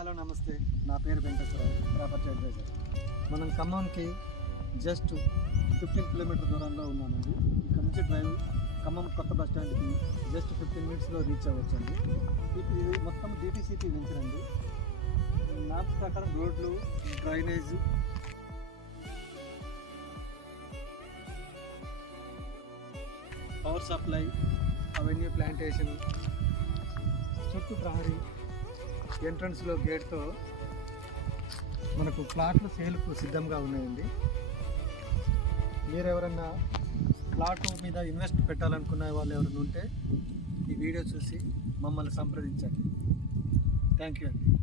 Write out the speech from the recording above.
Hello నమస్తే, నా పేరు వెంకటేశ్వరరావు, ప్రాపర్టీ అడ్వైజర్. మనం ఖమ్మంకి జస్ట్ 15 కిలోమీటర్ దూరంలో ఉన్నామండి. ఇక్కడ నుంచి డ్రైవ్ ఖమ్మం కొత్త బస్ స్టాండ్కి జస్ట్ 15 మినిట్స్లో రీచ్ అవ్వచ్చండి. ఇది మొత్తం DTCP వెంచర్ అండి. నార్త్ ప్రకారం రోడ్లు, drainage, power supply, avenue plantation, చుట్టూ ప్రహరీ, ఎంట్రన్స్లో గేట్తో మనకు ప్లాట్లు సేల్కు సిద్ధంగా ఉన్నాయండి. మీరు ఎవరన్నా ప్లాట్ మీద ఇన్వెస్ట్ పెట్టాలనుకునే వాళ్ళు ఎవరైనా ఉంటే ఈ వీడియో చూసి మమ్మల్ని సంప్రదించండి. థ్యాంక్ యూ అండి.